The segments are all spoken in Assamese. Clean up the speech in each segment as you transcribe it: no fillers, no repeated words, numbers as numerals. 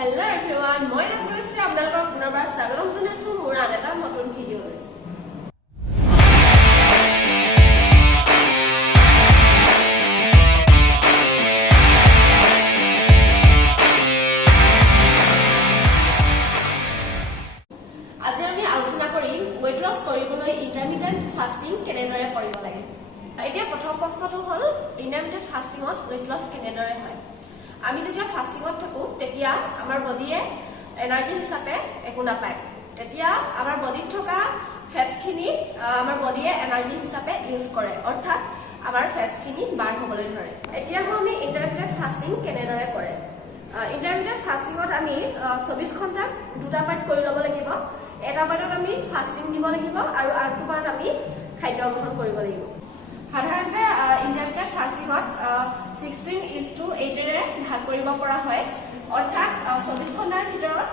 Hello everyone, মই ৰাজমালিছে আপোনালোকক পুনৰবাৰ স্বাগতম জনাইছো মোৰ আন এটা নতুন ভিডিঅ'লৈ। আজি আমি আলোচনা কৰিম weight loss কৰিবলৈ ইন্টাৰমিটেন্ট ফাস্টিং কেনেদৰে কৰিব লাগে। এতিয়া প্ৰথম প্ৰশ্নটো হ'ল ইন্টাৰমিটেন্ট ফাস্টিংত weight loss কেনেদৰে হয়। আমি যেতিয়া ফাস্টিংত থাকো তেতিয়া আমাৰ বডিয়ে এনাৰ্জি হিচাপে একো নাপায়। তেতিয়া আমাৰ বডিত থকা ফেটছখিনি আমাৰ বডিয়ে এনাৰ্জি হিচাপে ইউজ কৰে, অৰ্থাৎ আমাৰ ফেটছখিনি বাৰ্ণ হ'বলৈ ধৰে। এতিয়া আমি ইন্টাৰমিটেন্ট ফাস্টিং কেনেদৰে কৰে। ইন্টাৰমিটেন্ট ফাস্টিংত আমি 24 ঘণ্টাত দুটা পাৰ্ট কৰি ল'ব লাগিব। এটা পাৰ্টত আমি ফাস্টিং দিব লাগিব আৰু আনটো পাৰ্ট আমি খাদ্য গ্ৰহণ কৰিব লাগিব। সাধাৰণতে ইন্টাৰমিটেন্ট ফাস্টিংত 16:8 ভাগ কৰিব পৰা হয়, অৰ্থাৎ 24 ঘণ্টাৰ ভিতৰত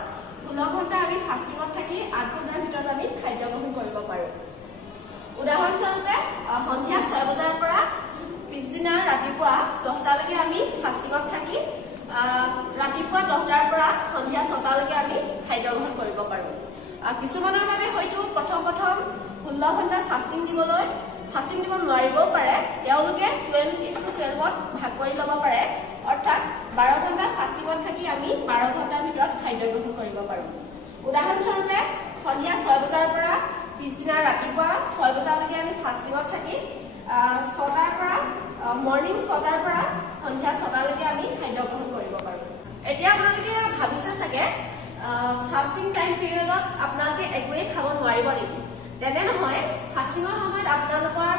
16 ঘণ্টা আমি ফাস্টিংত থাকি 8 ঘণ্টাৰ ভিতৰত আমি খাদ্য গ্ৰহণ কৰিব পাৰোঁ। উদাহৰণস্বৰূপে সন্ধিয়া 6 বজাৰ পৰা পিছদিনা ৰাতিপুৱা 10টালৈকে আমি ফাস্টিংত থাকি ৰাতিপুৱা 10টাৰ পৰা সন্ধিয়া 6টালৈকে আমি খাদ্য গ্ৰহণ কৰিব পাৰোঁ। কিছুমানৰ বাবে হয়তো প্ৰথম 16 ঘণ্টা ফাস্টিং দিব নোৱাৰিবও পাৰে। তেওঁলোকে 12:12 ভাগ কৰি ল'ব পাৰে, অৰ্থাৎ 12 ঘণ্টা ফাস্টিংত থাকি আমি 12 ঘণ্টাৰ ভিতৰত খাদ্য গ্ৰহণ কৰিব পাৰোঁ। উদাহৰণস্বৰূপে সন্ধিয়া 6 বজাৰ পৰা পিছদিনা ৰাতিপুৱা 6 বজালৈকে আমি ফাস্টিংত থাকি 6টাৰ পৰা মৰ্ণিং 6টাৰ পৰা সন্ধিয়া 6টালৈকে আমি খাদ্য গ্ৰহণ কৰিব পাৰোঁ। এতিয়া আপোনালোকে ভাবিছে চাগে ফাস্টিং টাইম পিৰিয়ডত আপোনালোকে একোৱেই খাব নোৱাৰিব নেকি। তেনে নহয়, ফাস্টিঙৰ সময়ত আপোনালোকৰ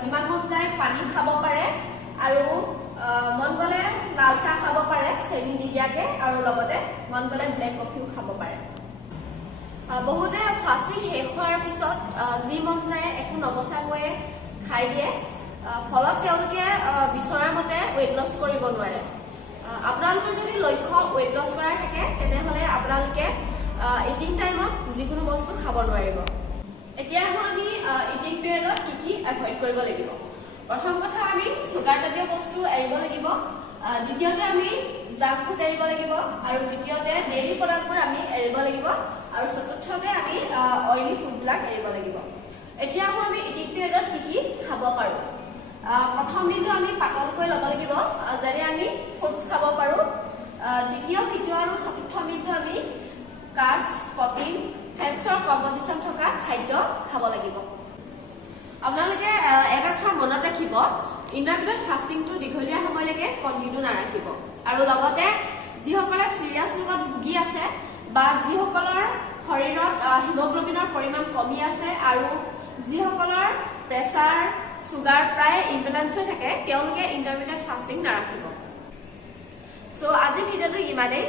যিমান মন যায় পানী খাব পাৰে আৰু মন গ'লে লাল চাহ খাব পাৰে চেনি নিদিয়াকে, আৰু লগতে মন গ'লে ব্লেক কফিও খাব পাৰে। বহুতে ফাস্টিং শেষ হোৱাৰ পিছত যি মন যায় একো নবচাকৈয়ে খাই দিয়ে, ফলত তেওঁলোকে বিচৰাৰ মতে ৱেইট লছ কৰিব নোৱাৰে। আপোনালোকৰ যদি লক্ষ্য ৱেইট লছ কৰাৰ থাকে তেনেহ'লে আপোনালোকে ইটিং টাইমত যিকোনো বস্তু খাব নোৱাৰিব। এতিয়া আমি ইটিং পিৰিয়ডত কি এভইড কৰিব লাগিব। প্ৰথম কথা আমি চুগাৰ জাতীয় বস্তু এৰিব লাগিব। দ্বিতীয়তে আমি জাংক ফুড এৰিব লাগিব, আৰু তৃতীয়তে ডেইৰী প্ৰডাক্টবোৰ আমি এৰিব লাগিব, আৰু চতুৰ্থতে আমি অইলি ফুডবিলাক এৰিব লাগিব। এতিয়া আমি ইটিং পিৰিয়ডত কি খাব পাৰোঁ। প্ৰথম দিনটো আমি পাতলকৈ ল'ব লাগিব, যেনে আমি ফ্ৰুটছ খাব পাৰোঁ। দ্বিতীয়, তৃতীয় আৰু চতুৰ্থ দিনটো আমি কাৰ্বছ, প্ৰটিন, ফেটছৰ কম্পজিশ্যন থকা খাদ্য খাব লাগিব। আপোনালোকে এটা কথা মনত ৰাখিব, ইন্টাৰমিটেন্ট ফাস্টিংটো দীঘলীয়া সময়লৈকে কণ্টিনিউ নাৰাখিব। আৰু লগতে যিসকলে চিৰিয়াছ ৰোগত ভুগি আছে বা যিসকলৰ শৰীৰত হিমগ্লবিনৰ পৰিমাণ কমি আছে আৰু যিসকলৰ প্ৰেছাৰ, চুগাৰ প্ৰায় ইম্বেলেঞ্চ হৈ থাকে, তেওঁলোকে ইন্টাৰমিটেন্ট ফাস্টিং নাৰাখিব। আজি ভিডিঅ'টো ইমানেই।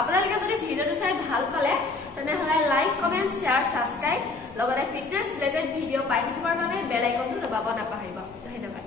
আপোনালোকে যদি ভিডিঅ'টো চাই ভাল পালে তেনেহ'লে লাইক, কমেণ্ট, শ্বেয়াৰ, ছাবস্ক্ৰাইব, লগতে ফিটনেছ ৰিলেটেড ভিডিঅ' পাই থাকিবৰ বাবে বেল আইকনটো দবাব নাপাহৰিব। ধন্যবাদ।